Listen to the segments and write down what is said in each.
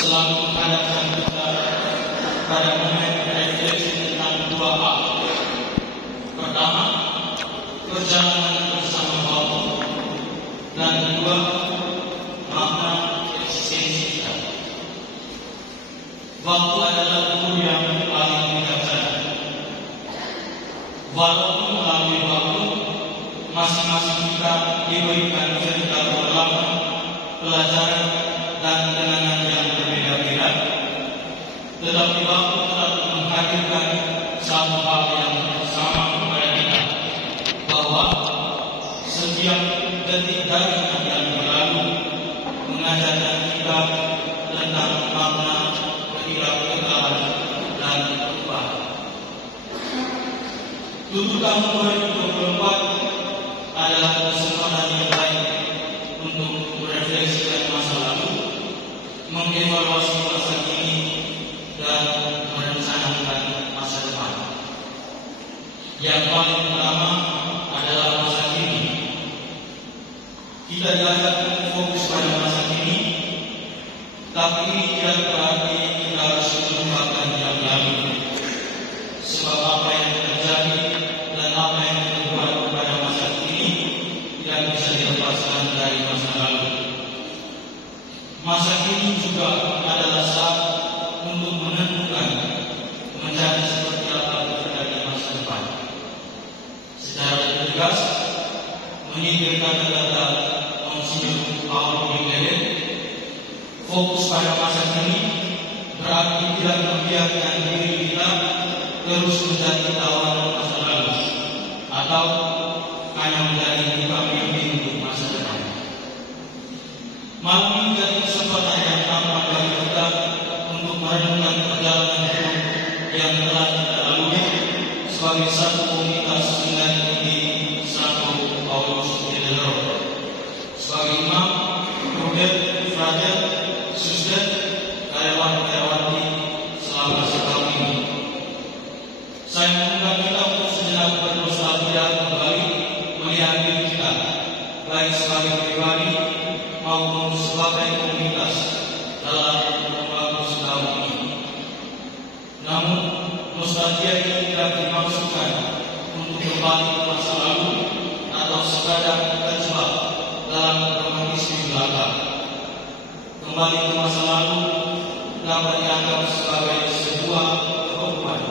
selalu menghadapkan kita pada momen refleksi tentang dua hal. Pertama, perjalanan bersama waktu, dan kedua, makna eksistensi kita. Waktu adalah guru yang paling bijaksana. Walaupun melalui waktu, masing-masing kita diberikan cerita pengalaman, pelajaran, dan kenangan yang berbeda-beda, tetapi waktu telah menghadirkan satu hal yang sama kepada kita, bahwa setiap detik dari yang berlalu mengajarkan kita tentang makna ketidakkekalan dan perubahan. Tuntutan 2024 adalah kesempatan yang baik untuk merefleksikan masa lalu, mengevaluasi masa kini, dan merencanakan masa depan. Yang paling utama adalah masa kini. Kita diajak fokus pada masa kini, tapi ini tidak berarti kita harus melupakan yang lalu. Sebab apa yang terjadi dan apa yang terbuat pada masa kini tidak bisa dilepaskan dari masa lalu. Masa kini juga adalah saat untuk menentukan menjadi seperti apa kita di masa depan. Secara tegas, menyingkirkan kata Monsinyur Paulo Miguel, fokus pada masa kini berarti tidak membiarkan diri kita terus menjadi tawanan masa lalu, atau hanya menjadi buka mimpi untuk masa depan. Malam ini menjadi kesempatan yang aman bagi kita untuk merenungkan perjalanan hidup yang telah kita lalui sebagai satu komunitas dengan di Santo Paulus Cathedral. Sebagai imam, bruder, frater, suster, karyawan-karyawati selama setahun ini, saya mengundang kita untuk sejenak bernostalgia kembali melihat diri kita, baik sebagai pribadi maupun sebagai komunitas dalam waktu setahun ini. Namun, nostalgia ini tidak dimaksudkan untuk kembali ke masa lalu atau sekadar terjebak dalam romantisme belaka. Kembali ke masa lalu dapat dianggap sebagai sebuah kebekuan.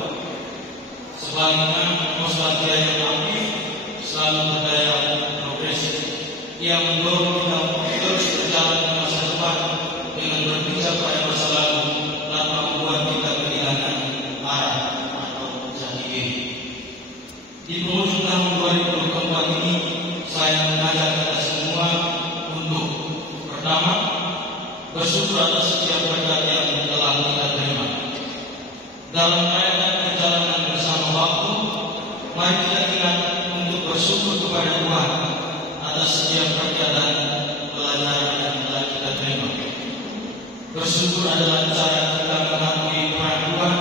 Sebaliknya, nostalgia yang aktif selalu berdaya progresif, yang mendorong kita terus berjalan ke masa depan dengan berpijak pada masa lalu tanpa membuat kita kehilangan arah atau jati diri. Di penghujung tahun 2024 ini, saya mengajak kita semua untuk pertama, bersyukur atas setiap berkat yang telah kita terima. Dalam perjalanan perjalanan bersama waktu, mari kita ingat untuk bersyukur kepada Tuhan atas setiap berkat dan pelajaran yang telah kita terima. Bersyukur adalah cara kita mengakui peran Tuhan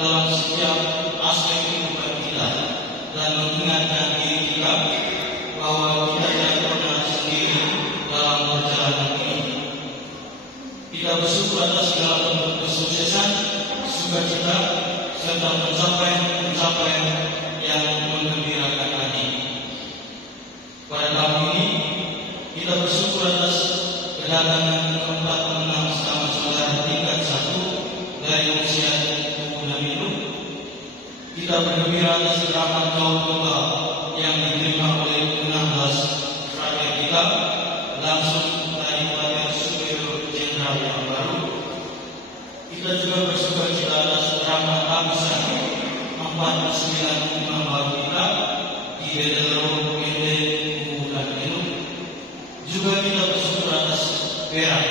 dalam setiap aspek kehidupan kita dan mengingatkan diri kita bahwa kita tidak pernah sendiri dalam perjalanan ini. Kita bersyukur atas segala bentuk kesuksesan, sukacita, serta pencapaian yang menggembirakan hati. Pada tahun ini, kita bersyukur atas kedatangan keempat menang sama saudara tingkat 1 dari usia muda minum. Kita bergembira atas siraman kaum tunggal yang diterima oleh 16 frater kita langsung dari Pater Superior Jenderal yang baru. Kita juga bersyukur atas rahmat abisan 49 imam baru kita di Bedelo dan minum. Juga kita bersyukur atas perak,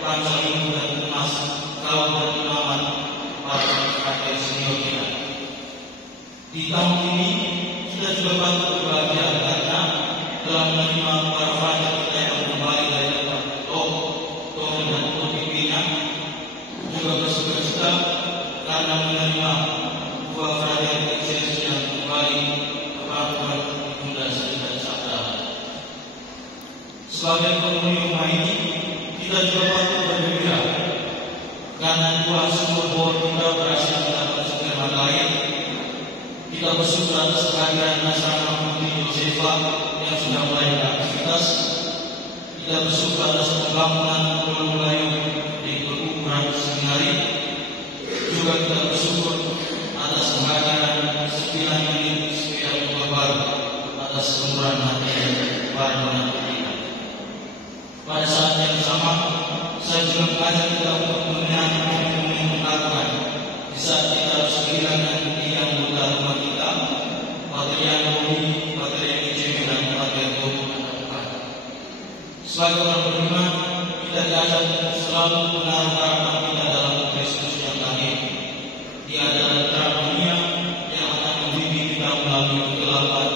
pancalingu, dan emas kawan beriman para frater senior kita. Di tahun ini kita juga patut berbahagia karena telah menerima para frater kita yang kembali dari tempat Toh dan OTP-nya. Juga bersyukur kita karena menerima dua frater eksis yang kembali ke Pakuan Bunda Sri Sabda. Sebagai penghuni rumah ini, kita juga patut bergembira bersyukur atas kehadiran asrama Bukti Josefa yang sudah mulai beraktivitas. Kita bersyukur atas pembangunan Pulau Melayu di Pengukuran Seminari. Juga kita bersyukur atas kehadiran 9 unit sepeda motor baru atas kemurahan hati para donatur kita. Pada saat yang sama, saya juga mengajak kita untuk mengenali momen-momen mengagumkan di saat kita harus kehilangan 3 anggota rumah kita, Patrian Robi, Patrian Ijemi, dan Patrian Robi. Sebagai orang beriman, kita diajak selalu menaruh harapan kita dalam Kristus yang lahir. Dia adalah terang dunia yang akan membimbing kita melalui kegelapan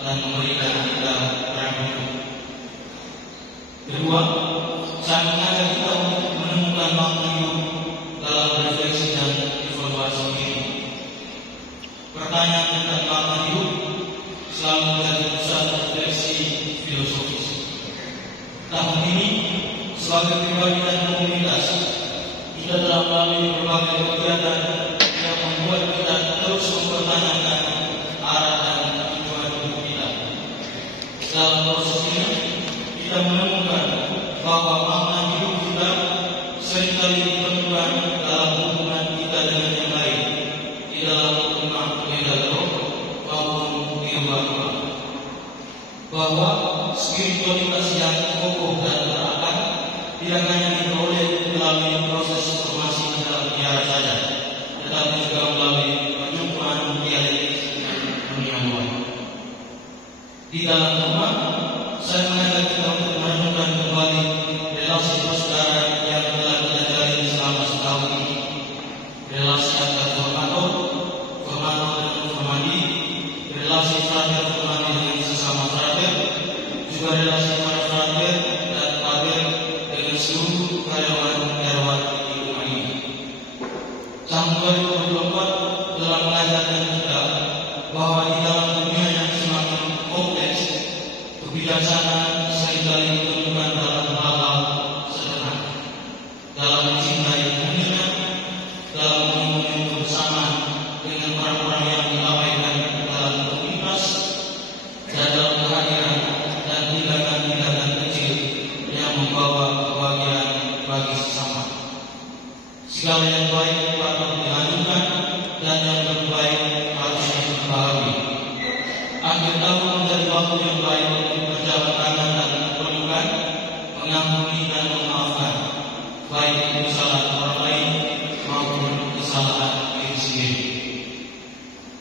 dan memberikan kita terang hidup. Kedua, saya mengajak kita untuk menemukan makna hidup dalam refleksi dan evaluasi diri. Pertanyaan tentang makna hidup selalu menjadi pusat refleksi filosofis. Tahun ini, sebagai pribadi dan komunitas, kita telah melalui berbagai kegiatan yang membuat kita terus mempertanyakan arah dan tujuan hidup kita. Dalam proses ini, kita menemukan bahwa makna hidup kita seringkali ditemukan dalam hubungan kita dengan yang lain, di dalam rumah beda roh maupun di rumah. Bahwa spiritualitas yang kokoh dan berakar tidak hanya diperoleh melalui proses formasi dalam biara saja, tetapi juga melalui perjumpaan dialektis dengan dunia luar. Di dalam rumah, saya mengajak kita untuk merenungkan kembali relasi persaudaraan yang telah kita jalani selama setahun ini. Relasi antar formator dengan formandi, relasi frater formandi dengan sesama frater, juga relasi para frater dan pater dengan seluruh karyawan-karyawan di rumah ini. Tahun 2024 telah mengajarkan kita bahwa di dalam dunia yang semakin kompleks, kebijaksanaan seringkali ditemukan dalam hal-hal sederhana, dalam mencintai dunia, dalam membangun kebersamaan dengan orang-orang yang diabaikan dalam komunitas, dan dalam kehadiran dan tindakan-tindakan kecil yang membawa kebahagiaan bagi sesama. Segala yang baik patut dilanjutkan dan yang terbaik harus diperbaharui. Akhir tahun menjadi waktu yang baik untuk berjabat tangan dan memperlukan, mengampuni dan memaafkan, baik itu kesalahan orang lain maupun kesalahan diri sendiri.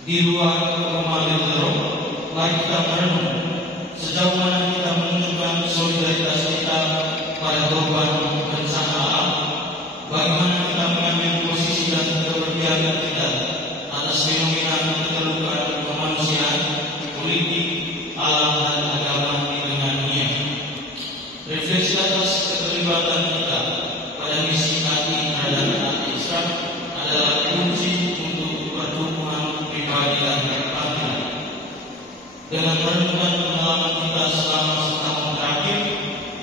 Di luar rumah Lutero, mari kita merenung sejauh mana kita menunjukkan solidaritas kita pada korban bencana alam, bagaimana kita mengambil posisi dan keberpihakan kita atas fenomena keterlukaan kemanusiaan, politik, alam dan agama di tengah dunia. Refleksi atas keterlibatan kita pada misi hati terhadap anak Islam adalah kunci untuk pertumbuhan pribadi dan keadilan. Dengan merenungkan pengalaman kita selama setahun terakhir,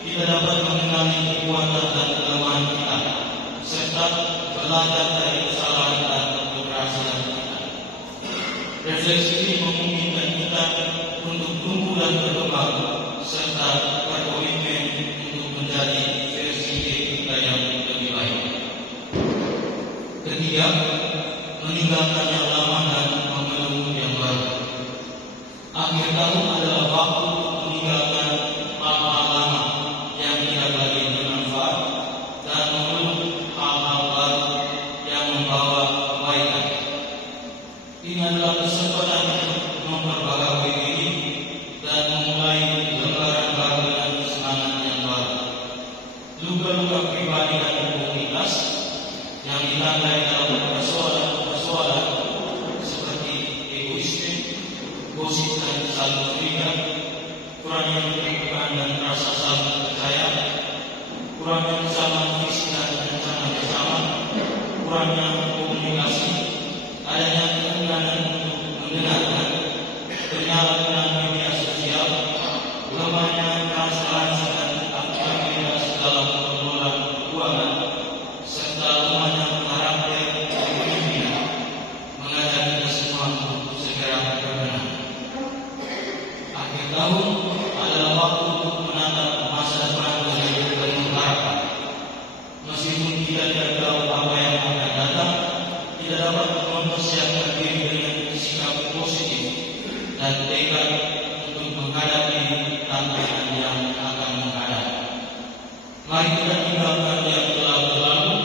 kita dapat mengenali kekuatan dan kelemahan kita, serta belajar dari kesalahan dan keberhasilan kita. Refleksi ini memungkinkan kita untuk tumbuh dan berkembang, serta berkomitmen untuk menjadi versi kita yang lebih baik. Ketiga, meninggalkan yang lama dan memeluk yang baru. Akhir tahun adalah waktu untuk meninggalkan hal-hal lama yang tidak lagi bermanfaat dan memeluk hal-hal baru yang membawa kebaikan. Ini adalah kesempatan untuk memperbaharui diri dan memulai lembaran baru dengan semangat yang baru. Luka-luka pribadi dan komunitas yang ditandai dalam persoalan seperti egoisme, gosip dan saling curiga, kurangnya keterbukaan dan rasa saling percaya, kurangnya kesamaan visi dan rencana bersama, kurangnya komunikasi, adanya keengganan untuk mendengarkan, penyalahgunaan media sosial, lemahnya transparansi dan akuntabilitas dalam pengelolaan keuangan, serta lemahnya karakter kita tidak tahu apa yang akan datang, kita dapat mempersiapkan diri dengan sikap positif dan tekad untuk menghadapi tantangan yang akan menghadap. Mari kita tinggalkan yang telah berlalu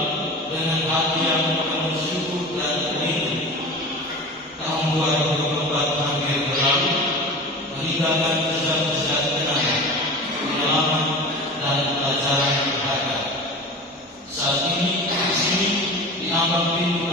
dengan hati yang penuh syukur dan rindu. Tahun 2024 hampir berlalu, meninggalkan kesan-kesan kenangan, pengalaman dan pelajaran berharga. Saat ini di sini di ambang pintu